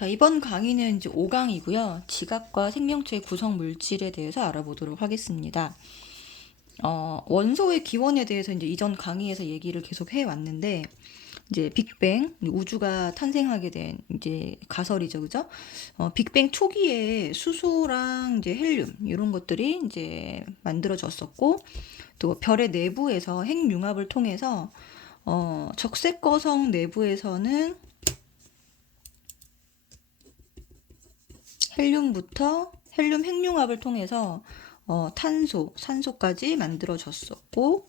자, 이번 강의는 이제 5강이고요. 지각과 생명체의 구성 물질에 대해서 알아보도록 하겠습니다. 원소의 기원에 대해서 이제 이전 강의에서 얘기를 계속 해왔는데, 이제 빅뱅, 우주가 탄생하게 된 이제 가설이죠, 그죠? 빅뱅 초기에 수소랑 이제 헬륨, 이런 것들이 이제 만들어졌었고, 또 별의 내부에서 핵융합을 통해서, 적색거성 내부에서는 헬륨 핵융합을 통해서 탄소, 산소까지 만들어졌었고,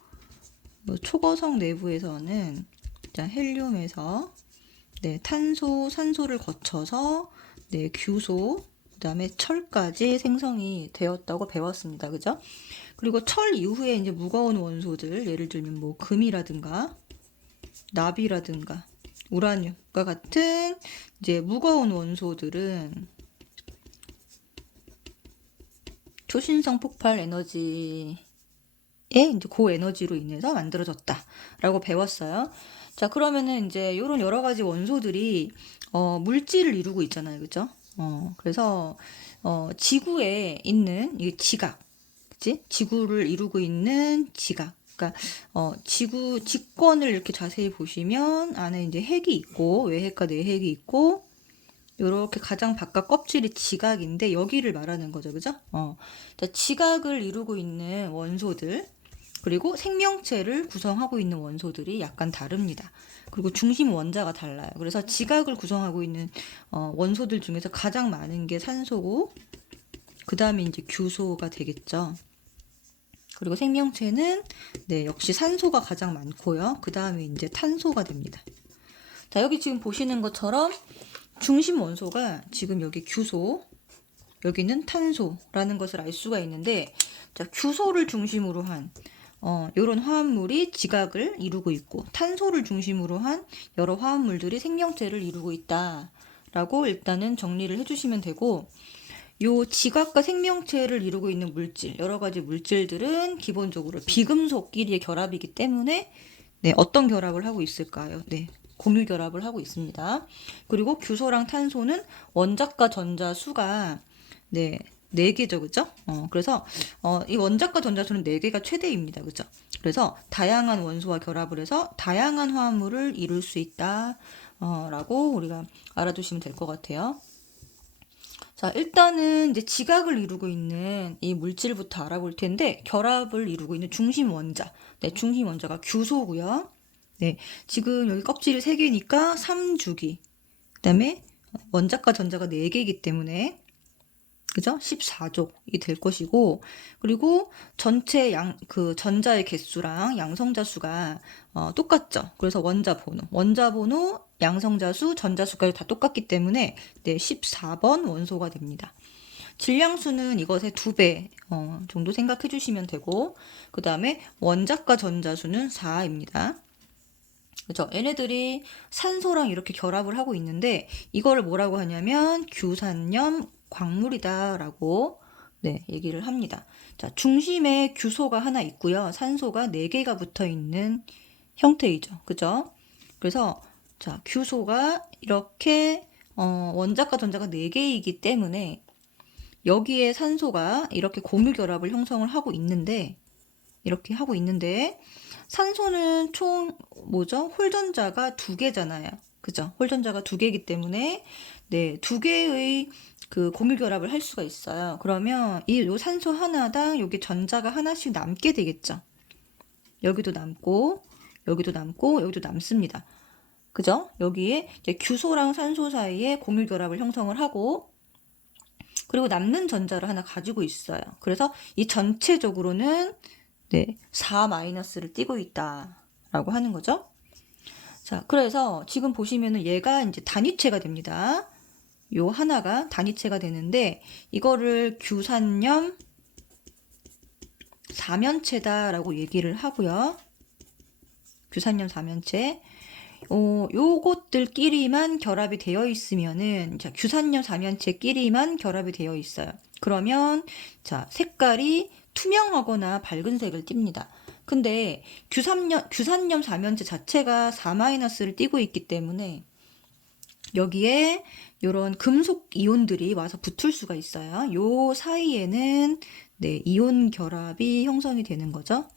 초거성 내부에서는 헬륨에서 탄소, 산소를 거쳐서 규소, 그다음에 철까지 생성이 되었다고 배웠습니다. 그죠? 그리고 철 이후에 이제 무거운 원소들, 예를 들면 뭐 금이라든가 납이라든가 우라늄과 같은 이제 무거운 원소들은 초신성 폭발 에너지의 이제 고에너지로 인해서 만들어졌다라고 배웠어요. 자, 그러면은 이제 이런 여러 가지 원소들이 물질을 이루고 있잖아요, 그죠? 그래서 지구에 있는 이 지각, 그치? 지구를 이루고 있는 지각. 그러니까 지구 직권을 이렇게 자세히 보시면 안에 이제 핵이 있고 외핵과 내핵이 있고. 요렇게 가장 바깥 껍질이 지각인데 여기를 말하는 거죠, 그죠? 자, 지각을 이루고 있는 원소들 그리고 생명체를 구성하고 있는 원소들이 약간 다릅니다. 그리고 중심 원자가 달라요. 그래서 지각을 구성하고 있는 원소들 중에서 가장 많은 게 산소고, 그 다음에 이제 규소가 되겠죠. 그리고 생명체는 역시 산소가 가장 많고요. 그 다음에 이제 탄소가 됩니다. 자, 여기 지금 보시는 것처럼 중심 원소가 지금 여기 규소, 여기는 탄소라는 것을 알 수가 있는데, 자, 규소를 중심으로 한 이런 화합물이 지각을 이루고 있고, 탄소를 중심으로 한 여러 화합물들이 생명체를 이루고 있다라고 일단은 정리를 해주시면 되고, 요 지각과 생명체를 이루고 있는 물질, 여러 가지 물질들은 기본적으로 비금속끼리의 결합이기 때문에 어떤 결합을 하고 있을까요? 공유 결합을 하고 있습니다. 그리고 규소랑 탄소는 원자과 전자 수가 4개죠, 그죠? 그래서 이 원자과 전자 수는 4개가 최대입니다, 그죠? 그래서 다양한 원소와 결합을 해서 다양한 화합물을 이룰 수 있다, 라고 우리가 알아두시면 될 것 같아요. 자, 일단은 이제 지각을 이루고 있는 이 물질부터 알아볼 텐데, 결합을 이루고 있는 중심 원자, 중심 원자가 규소고요. 지금 여기 껍질이 3개니까 3주기. 그 다음에 원자과 전자가 4개이기 때문에, 그죠? 14족이 될 것이고, 그리고 전체 전자의 개수랑 양성자 수가 똑같죠. 그래서 원자 번호, 양성자 수, 전자 수까지 다 똑같기 때문에 14번 원소가 됩니다. 질량수는 이것의 2배 정도 생각해 주시면 되고, 그 다음에 원자과 전자수는 4입니다. 그죠? 얘네들이 산소랑 이렇게 결합을 하고 있는데, 이거를 뭐라고 하냐면 규산염 광물이다라고 얘기를 합니다. 자, 중심에 규소가 하나 있고요. 산소가 4개가 붙어 있는 형태이죠. 그죠? 그래서 자, 규소가 이렇게 원자과 전자가 4개이기 때문에 여기에 산소가 이렇게 공유 결합을 형성을 하고 있는데, 이렇게 하고 있는데, 산소는 총 홀전자가 2개잖아요. 그죠? 홀전자가 2개이기 때문에 2개의 그 공유 결합을 할 수가 있어요. 그러면 요 산소 하나당 여기 전자가 하나씩 남게 되겠죠. 여기도 남고 여기도 남고 여기도 남습니다. 그죠? 여기에 이제 규소랑 산소 사이에 공유 결합을 형성을 하고, 그리고 남는 전자를 하나 가지고 있어요. 그래서 이 전체적으로는 4-를 띄고 있다라고 하는 거죠. 자, 그래서 지금 보시면은 얘가 이제 단위체가 됩니다. 요 하나가 단위체가 되는데, 이거를 규산염 4면체다라고 얘기를 하고요. 규산염 4면체. 요것들끼리만 결합이 되어 있으면은, 자, 규산염 4면체끼리만 결합이 되어 있어요. 그러면, 자, 색깔이 투명하거나 밝은 색을 띱니다. 근데 규산염 4면체 자체가 4-를 띄고 있기 때문에 여기에 요런 금속 이온들이 와서 붙을 수가 있어요. 요 사이에는 네, 이온 결합이 형성이 되는 거죠.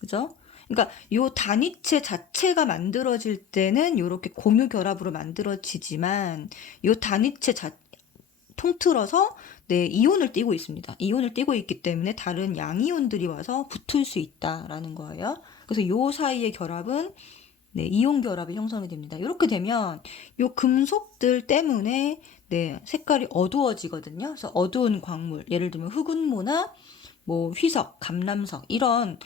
그죠? 그러니까 요 단위체 자체가 만들어질 때는 요렇게 공유 결합으로 만들어지지만 요 단위체 통틀어서 네, 이온을 띠고 있습니다. 이온을 띠고 있기 때문에 다른 양이온들이 와서 붙을 수 있다라는 거예요. 그래서 요 사이의 결합은 네, 이온 결합이 형성이 됩니다. 이렇게 되면 요 금속들 때문에 네, 색깔이 어두워지거든요. 그래서 어두운 광물, 예를 들면 흑운모나 뭐 휘석, 감람석 이런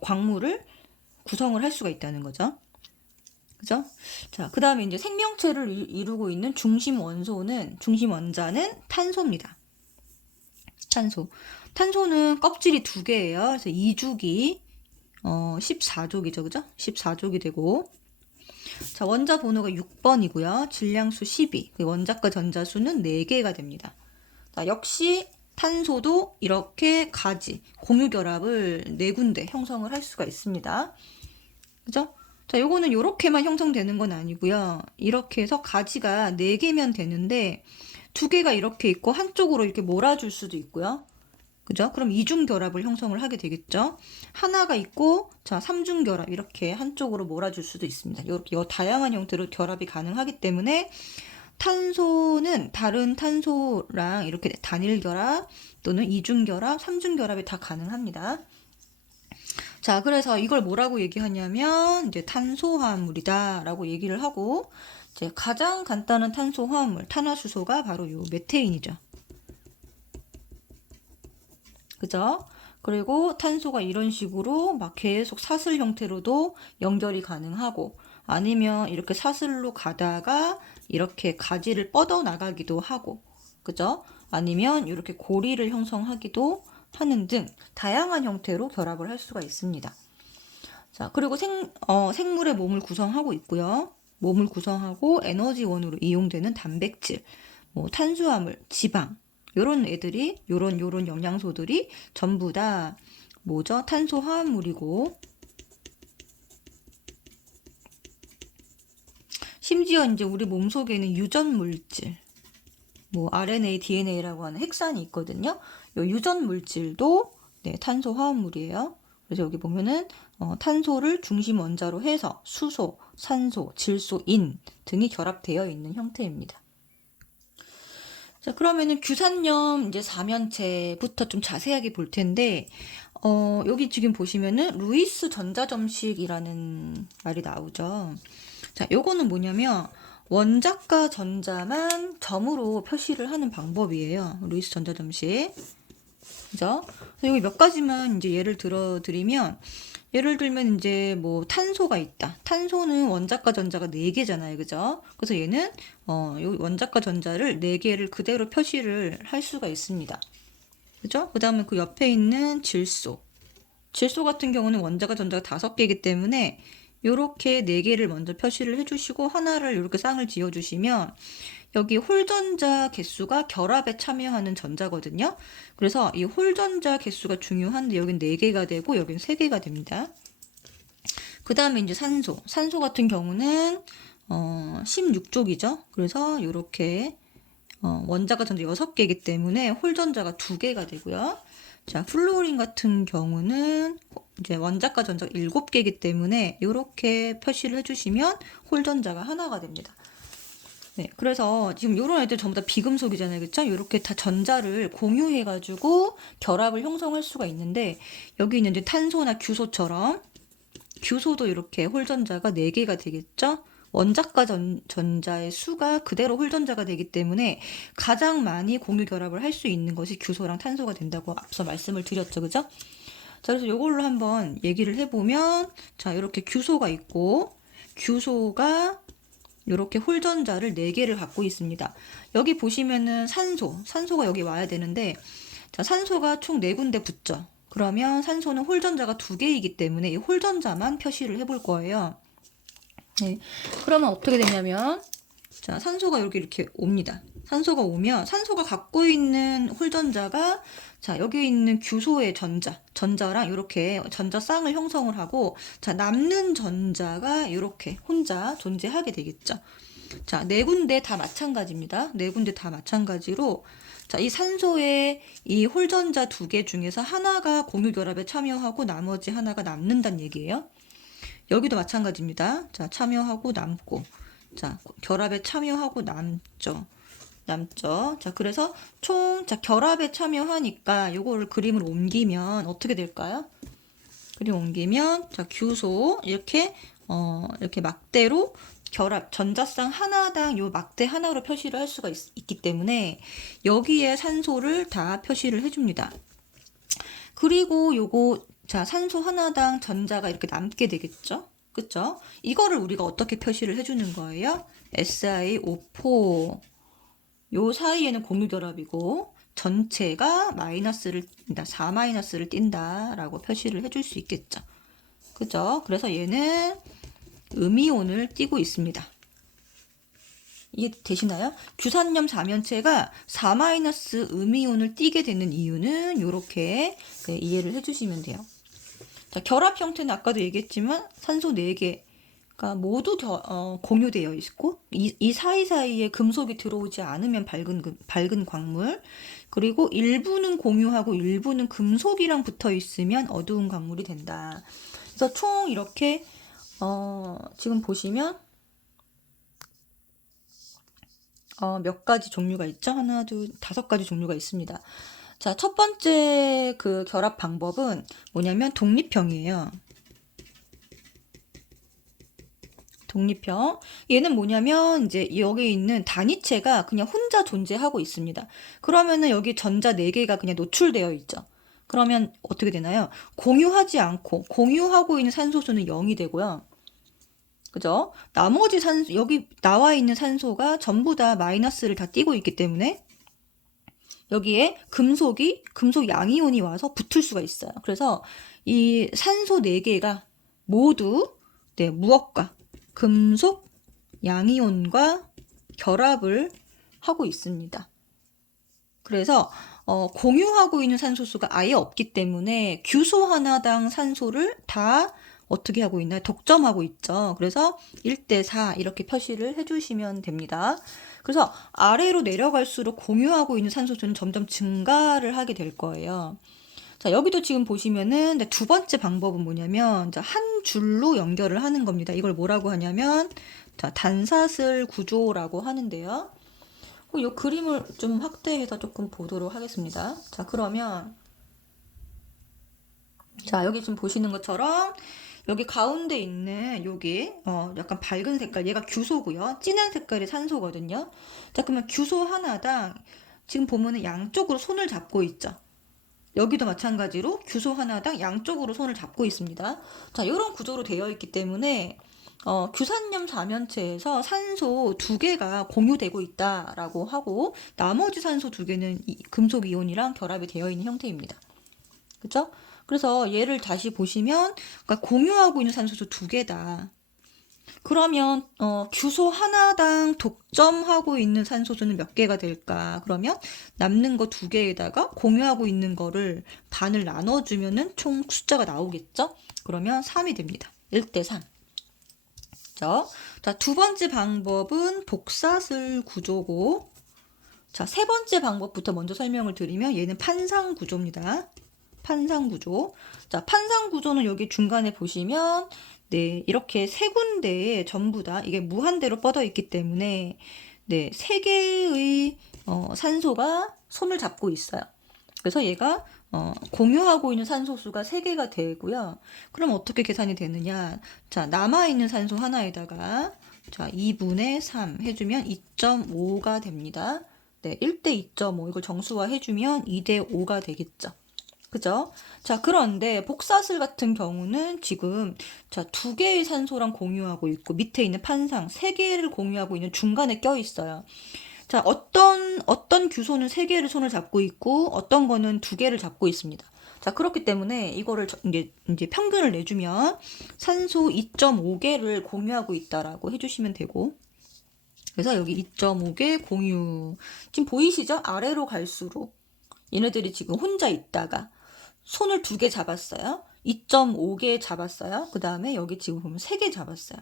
광물을 구성을 할 수가 있다는 거죠. 그죠? 자, 그 다음에 이제 생명체를 이루고 있는 중심 원자는 탄소입니다. 탄소. 탄소는 껍질이 두 개예요. 그래서 2주기, 14족이죠. 그죠? 14족이 되고. 자, 원자 번호가 6번이고요. 질량수 12. 원자과 전자수는 4개가 됩니다. 자, 역시 탄소도 이렇게 가지, 공유 결합을 4군데 형성을 할 수가 있습니다. 그죠? 자, 요거는 요렇게만 형성되는 건 아니고요. 이렇게 해서 가지가 4개면 되는데 2개가 이렇게 있고 한쪽으로 이렇게 몰아줄 수도 있고요. 그죠? 그럼 이중 결합을 형성을 하게 되겠죠. 하나가 있고 자, 삼중 결합 이렇게 한쪽으로 몰아줄 수도 있습니다. 이렇게 다양한 형태로 결합이 가능하기 때문에 탄소는 다른 탄소랑 이렇게 단일 결합 또는 이중 결합, 삼중 결합이 다 가능합니다. 자, 그래서 이걸 뭐라고 얘기하냐면 이제 탄소화합물이다라고 얘기를 하고 이제 가장 간단한 탄소화합물, 탄화수소가 바로 요 메테인이죠. 그죠? 그리고 탄소가 이런 식으로 막 계속 사슬 형태로도 연결이 가능하고 아니면 이렇게 사슬로 가다가 이렇게 가지를 뻗어 나가기도 하고 그죠? 아니면 이렇게 고리를 형성하기도 하는 등 다양한 형태로 결합을 할 수가 있습니다. 자, 그리고 생물의 몸을 구성하고 있고요. 몸을 구성하고 에너지원으로 이용되는 단백질, 뭐 탄수화물, 지방 요런 애들이 요런 영양소들이 전부 다 뭐죠? 탄소화합물이고 심지어 이제 우리 몸속에는 유전 물질 뭐 RNA, DNA라고 하는 핵산이 있거든요. 요 유전 물질도 네, 탄소화합물이에요. 그래서 여기 보면은 탄소를 중심 원자로 해서 수소, 산소, 질소, 인 등이 결합되어 있는 형태입니다. 자, 그러면은 규산염 이제 사면체부터 좀 자세하게 볼 텐데, 여기 지금 보시면은 루이스 전자점식이라는 말이 나오죠. 자, 요거는 뭐냐면 원자과 전자만 점으로 표시를 하는 방법이에요. 루이스 전자점식. 그죠? 여기 몇 가지만 이제 예를 들면, 예를 들면 이제 뭐 탄소가 있다. 탄소는 원자과 전자가 4개잖아요. 그죠? 그래서 얘는 요 원자과 전자를 4개를 그대로 표시를 할 수가 있습니다. 그죠? 그 다음에 그 옆에 있는 질소. 질소 같은 경우는 원자과 전자가 5개이기 때문에 요렇게 4개를 먼저 표시를 해주시고 하나를 이렇게 쌍을 지어주시면 여기 홀전자 개수가 결합에 참여하는 전자거든요. 그래서 이 홀전자 개수가 중요한데 여긴 4개가 되고 여긴 3개가 됩니다. 그 다음에 이제 산소 같은 경우는 16족이죠. 그래서 이렇게 원자가 전자 6개이기 때문에 홀전자가 2개가 되고요. 자, 플루오린 같은 경우는 이제 원자과 전자가 7개이기 때문에 이렇게 표시를 해주시면 홀전자가 하나가 됩니다. 네, 그래서 지금 이런 애들 전부 다 비금속이잖아요. 그쵸? 이렇게 다 전자를 공유해가지고 결합을 형성할 수가 있는데, 여기 있는 이제 탄소나 규소처럼, 규소도 이렇게 홀전자가 4개가 되겠죠? 원자과 전자의 수가 그대로 홀전자가 되기 때문에 가장 많이 공유 결합을 할 수 있는 것이 규소랑 탄소가 된다고 앞서 말씀을 드렸죠. 그죠? 자, 그래서 이걸로 한번 얘기를 해보면, 자, 이렇게 규소가 있고, 규소가 이렇게 홀전자를 4개를 갖고 있습니다. 여기 보시면은 산소가 여기 와야 되는데, 자, 산소가 총 4군데 붙죠. 그러면 산소는 홀전자가 2개이기 때문에 이 홀전자만 표시를 해볼 거예요. 네. 그러면 어떻게 되냐면, 자, 산소가 이렇게 옵니다. 산소가 오면 산소가 갖고 있는 홀전자가 자, 여기 있는 규소의 전자랑 이렇게 전자쌍을 형성을 하고 자, 남는 전자가 이렇게 혼자 존재하게 되겠죠. 자, 네 군데 다 마찬가지입니다. 네 군데 다 마찬가지로 자, 이 산소의 이 홀전자 두 개 중에서 하나가 공유 결합에 참여하고 나머지 하나가 남는다는 얘기예요. 여기도 마찬가지입니다. 자, 참여하고 남고. 자, 결합에 참여하고 남죠. 남죠. 자, 그래서 자, 결합에 참여하니까 요거를 그림을 옮기면 어떻게 될까요? 그림 옮기면 자, 규소 이렇게 이렇게 막대로 결합 전자쌍 하나당 요 막대 하나로 표시를 할 수가 있기 때문에 여기에 산소를 다 표시를 해줍니다. 그리고 요거 자, 산소 하나당 전자가 이렇게 남게 되겠죠? 그쵸? 이거를 우리가 어떻게 표시를 해주는 거예요? SiO4 요 사이에는 공유 결합이고 전체가 마이너스를 띈다. 4-를 띈다라고 표시를 해줄 수 있겠죠. 그죠? 그래서 얘는 음이온을 띠고 있습니다. 이해 되시나요? 규산염 4면체가 4- 음이온을 띠게 되는 이유는 이렇게 네, 이해를 해주시면 돼요. 자, 결합 형태는 아까도 얘기했지만 산소 4개가 모두 공유되어 있고 이 사이사이에 금속이 들어오지 않으면 밝은 광물 그리고 일부는 공유하고 일부는 금속이랑 붙어 있으면 어두운 광물이 된다. 그래서 총 이렇게 지금 보시면 몇 가지 종류가 있죠? 하나, 둘, 5가지 종류가 있습니다. 자, 첫 번째 그 결합 방법은 뭐냐면 독립형이에요. 독립형. 얘는 뭐냐면 이제 여기 있는 단위체가 그냥 혼자 존재하고 있습니다. 그러면은 여기 전자 4개가 그냥 노출되어 있죠. 그러면 어떻게 되나요? 공유하지 않고 공유하고 있는 산소수는 0이 되고요. 그죠? 나머지 산소, 여기 나와 있는 산소가 전부 다 마이너스를 다 띄고 있기 때문에 여기에 금속 양이온이 와서 붙을 수가 있어요. 그래서 이 산소 4개가 모두 네, 무엇과 금속 양이온과 결합을 하고 있습니다. 그래서 공유하고 있는 산소수가 아예 없기 때문에 규소 하나당 산소를 다 어떻게 하고 있나요? 독점하고 있죠. 그래서 1대4 이렇게 표시를 해주시면 됩니다. 그래서 아래로 내려갈수록 공유하고 있는 산소수는 점점 증가를 하게 될 거예요. 자, 여기도 지금 보시면은 두 번째 방법은 뭐냐면 한 줄로 연결을 하는 겁니다. 이걸 뭐라고 하냐면 자, 단사슬 구조라고 하는데요. 이 그림을 좀 확대해서 조금 보도록 하겠습니다. 자, 그러면 자, 여기 지금 보시는 것처럼 여기 가운데 있는 여기 약간 밝은 색깔 얘가 규소고요. 진한 색깔이 산소거든요. 자, 그러면 규소 하나당 지금 보면은 양쪽으로 손을 잡고 있죠. 여기도 마찬가지로 규소 하나당 양쪽으로 손을 잡고 있습니다. 자, 이런 구조로 되어 있기 때문에 규산염 4면체에서 산소 2개가 공유되고 있다라고 하고 나머지 산소 2개는 금속 이온이랑 결합이 되어 있는 형태입니다. 그렇죠? 그래서 얘를 다시 보시면 그러니까 공유하고 있는 산소수 2개다. 그러면 규소 하나당 독점하고 있는 산소수는 몇 개가 될까? 그러면 남는 거 2개에다가 공유하고 있는 거를 반을 나눠주면은 총 숫자가 나오겠죠? 그러면 3이 됩니다. 1대3. 자, 두 번째 방법은 복사슬 구조고, 자, 세 번째 방법부터 먼저 설명을 드리면 얘는 판상 구조입니다. 판상 구조. 자, 판상 구조는 여기 중간에 보시면 네, 이렇게 세 군데에 전부 다 이게 무한대로 뻗어 있기 때문에 네, 3개의 산소가 손을 잡고 있어요. 그래서 얘가 공유하고 있는 산소수가 3개가 되고요. 그럼 어떻게 계산이 되느냐? 자, 남아있는 산소 하나에다가 자, 2분의 3 해주면 2.5가 됩니다. 네, 1대 2.5 이걸 정수화 해주면 2대 5가 되겠죠. 그죠? 자, 그런데 복사슬 같은 경우는 지금 자, 2개의 산소랑 공유하고 있고 밑에 있는 판상 3개를 공유하고 있는 중간에 껴 있어요. 자, 어떤 규소는 3개를 손을 잡고 있고 어떤 거는 2개를 잡고 있습니다. 자, 그렇기 때문에 이거를 이제 평균을 내주면 산소 2.5개를 공유하고 있다라고 해주시면 되고 그래서 여기 2.5개 공유 지금 보이시죠? 아래로 갈수록 얘네들이 지금 혼자 있다가 손을 2개 잡았어요. 2.5개 잡았어요. 그 다음에 여기 지금 보면 3개 잡았어요.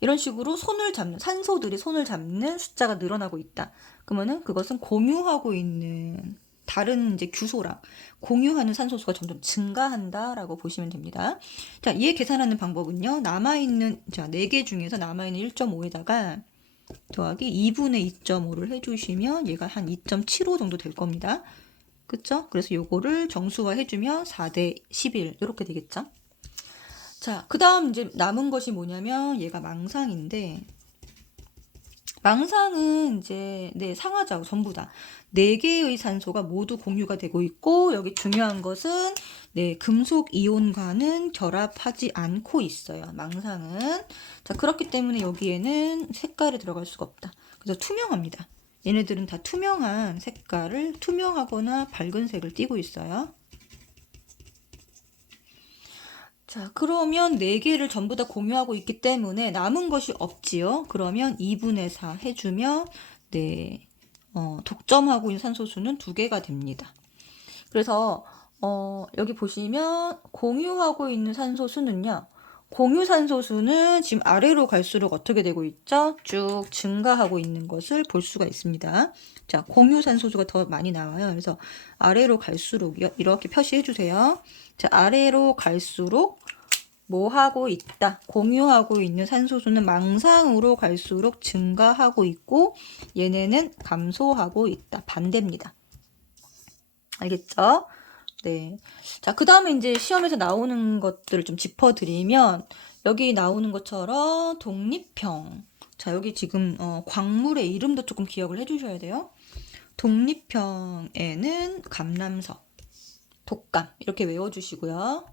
이런 식으로 산소들이 손을 잡는 숫자가 늘어나고 있다. 그러면은 그것은 공유하고 있는 다른 이제 규소랑 공유하는 산소수가 점점 증가한다라고 보시면 됩니다. 자, 얘 계산하는 방법은요. 남아있는, 자, 4개 중에서 남아있는 1.5에다가 더하기 2분의 2.5를 해주시면 얘가 한 2.75 정도 될 겁니다. 그쵸? 그래서 요거를 정수화 해주면 4대 11 이렇게 되겠죠? 자, 그 다음 이제 남은 것이 뭐냐면 얘가 망상인데 망상은 이제 상하자고 전부 다 4개의 산소가 모두 공유가 되고 있고 여기 중요한 것은 금속 이온과는 결합하지 않고 있어요. 망상은. 자, 그렇기 때문에 여기에는 색깔이 들어갈 수가 없다. 그래서 투명합니다. 얘네들은 다 투명한 색깔을 투명하거나 밝은 색을 띠고 있어요. 자, 그러면 4개를 전부 다 공유하고 있기 때문에 남은 것이 없지요. 그러면 2분의 4 해주면 독점하고 있는 산소수는 2개가 됩니다. 그래서 여기 보시면 공유하고 있는 산소수는요. 공유 산소수는 지금 아래로 갈수록 어떻게 되고 있죠? 쭉 증가하고 있는 것을 볼 수가 있습니다. 자, 공유 산소수가 더 많이 나와요. 그래서 아래로 갈수록 이렇게 표시해 주세요. 자, 아래로 갈수록 뭐 하고 있다? 공유하고 있는 산소수는 망상으로 갈수록 증가하고 있고 얘네는 감소하고 있다. 반대입니다. 알겠죠? 네. 자, 그 다음에 이제 시험에서 나오는 것들을 좀 짚어드리면 여기 나오는 것처럼 독립형. 자, 여기 지금 광물의 이름도 조금 기억을 해주셔야 돼요. 독립형에는 감람석, 독감 이렇게 외워주시고요.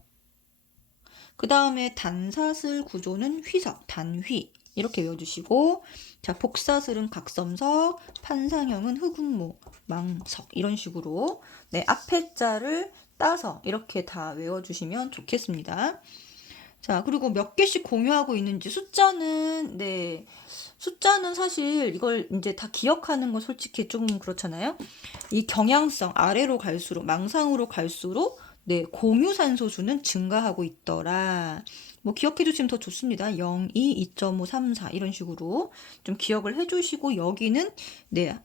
그 다음에 단사슬 구조는 휘석, 단휘 이렇게 외워주시고 자, 복사슬은 각섬석, 판상형은 흑운모, 망석 이런 식으로 앞에 자를 따서 이렇게 다 외워주시면 좋겠습니다. 자, 그리고 몇 개씩 공유하고 있는지 숫자는 사실 이걸 이제 다 기억하는 건 솔직히 좀 그렇잖아요. 이 경향성 아래로 갈수록 망상으로 갈수록 공유 산소수는 증가하고 있더라. 뭐 기억해 주시면 더 좋습니다. 0, 2, 2.5, 3, 4 이런 식으로 좀 기억을 해 주시고 여기는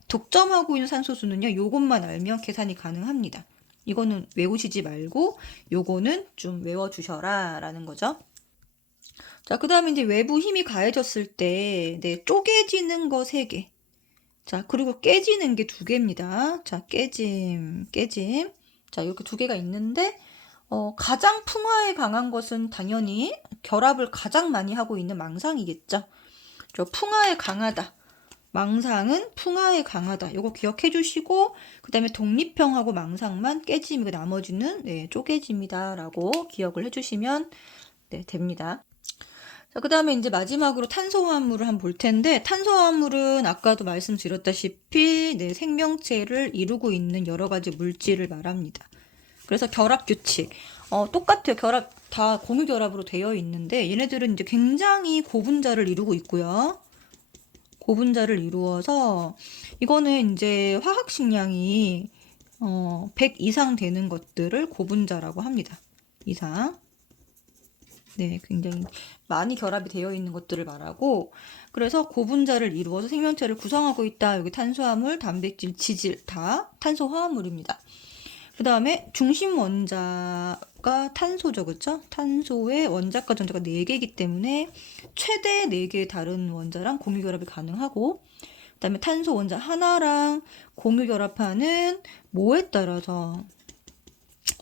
독점하고 있는 산소수는요. 요것만 알면 계산이 가능합니다. 이거는 외우시지 말고 요거는 좀 외워 주셔라 라는 거죠. 자, 그 다음에 이제 외부 힘이 가해졌을 때 쪼개지는 거 3개. 자, 그리고 깨지는 게 2개입니다. 자, 깨짐. 자, 이렇게 2개가 있는데 가장 풍화에 강한 것은 당연히 결합을 가장 많이 하고 있는 망상이겠죠. 저 풍화에 강하다. 망상은 풍화에 강하다. 이거 기억해 주시고 그 다음에 독립형하고 망상만 깨짐이고 나머지는 쪼개집니다. 라고 기억을 해주시면 됩니다. 자, 그 다음에 이제 마지막으로 탄소화합물을 한번 볼 텐데 탄소화합물은 아까도 말씀드렸다시피 생명체를 이루고 있는 여러 가지 물질을 말합니다. 그래서 결합 규칙 똑같아요. 결합 다 공유 결합으로 되어 있는데 얘네들은 이제 굉장히 고분자를 이루고 있고요. 고분자를 이루어서 이거는 이제 화학 식량이 100 이상 되는 것들을 고분자라고 합니다. 이상. 굉장히 많이 결합이 되어 있는 것들을 말하고 그래서 고분자를 이루어서 생명체를 구성하고 있다. 여기 탄수화물, 단백질, 지질 다 탄소화합물입니다. 그 다음에 중심 원자가 탄소죠. 그렇죠? 탄소의 원자과 전자가 4개이기 때문에 최대 4개의 다른 원자랑 공유 결합이 가능하고 그 다음에 탄소 원자 하나랑 공유 결합하는 뭐에 따라서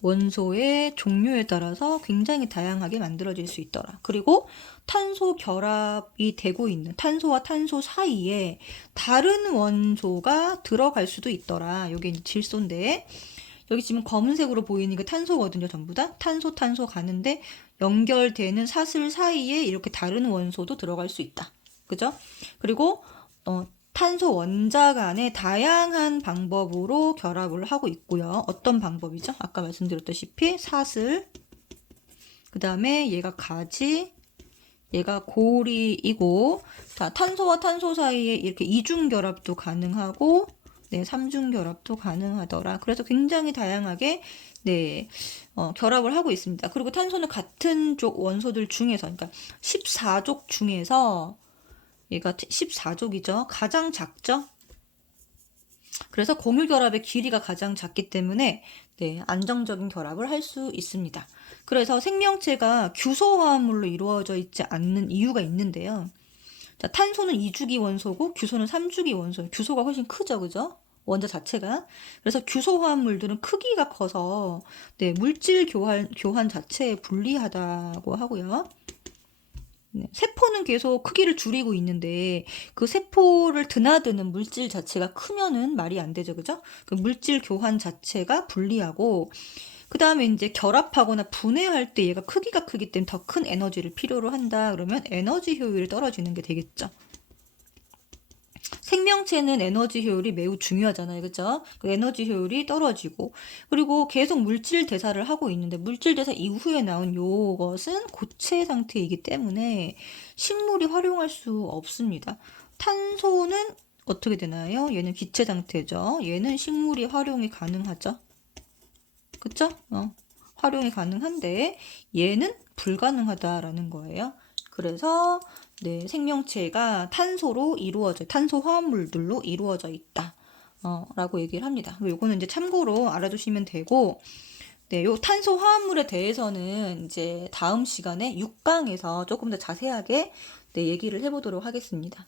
원소의 종류에 따라서 굉장히 다양하게 만들어질 수 있더라. 그리고 탄소 결합이 되고 있는 탄소와 탄소 사이에 다른 원소가 들어갈 수도 있더라. 여기 질소인데 여기 지금 검은색으로 보이는 게 탄소거든요. 전부 다 탄소 가는데 연결되는 사슬 사이에 이렇게 다른 원소도 들어갈 수 있다. 그죠? 그리고 탄소 원자 간에 다양한 방법으로 결합을 하고 있고요. 어떤 방법이죠? 아까 말씀드렸다시피 사슬, 그 다음에 얘가 가지, 얘가 고리이고 자, 탄소와 탄소 사이에 이렇게 이중 결합도 가능하고 네, 삼중 결합도 가능하더라. 그래서 굉장히 다양하게 네, 결합을 하고 있습니다. 그리고 탄소는 같은 쪽 원소들 중에서, 그러니까 14족 중에서 얘가 14족이죠. 가장 작죠. 그래서 공유 결합의 길이가 가장 작기 때문에 네, 안정적인 결합을 할 수 있습니다. 그래서 생명체가 규소 화합물로 이루어져 있지 않는 이유가 있는데요. 자, 탄소는 2주기 원소고 규소는 3주기 원소. 규소가 훨씬 크죠, 그죠? 원자 자체가. 그래서 규소 화합물들은 크기가 커서 네, 물질 교환 자체에 불리하다고 하고요. 네, 세포는 계속 크기를 줄이고 있는데 그 세포를 드나드는 물질 자체가 크면은 말이 안 되죠, 그죠? 그 물질 교환 자체가 불리하고 그 다음에 이제 결합하거나 분해할 때 얘가 크기가 크기 때문에 더 큰 에너지를 필요로 한다. 그러면 에너지 효율이 떨어지는 게 되겠죠. 생명체는 에너지 효율이 매우 중요하잖아요. 그죠? 그 에너지 효율이 떨어지고 그리고 계속 물질 대사를 하고 있는데 물질 대사 이후에 나온 요것은 고체 상태이기 때문에 식물이 활용할 수 없습니다. 탄소는 어떻게 되나요? 얘는 기체 상태죠. 얘는 식물이 활용이 가능하죠. 그쵸? 활용이 가능한데 얘는 불가능하다라는 거예요. 그래서 네, 생명체가 탄소 화합물들로 이루어져 있다. 라고 얘기를 합니다. 요거는 이제 참고로 알아두시면 되고, 네, 요 탄소 화합물에 대해서는 이제 다음 시간에 6강에서 조금 더 자세하게 네, 얘기를 해보도록 하겠습니다.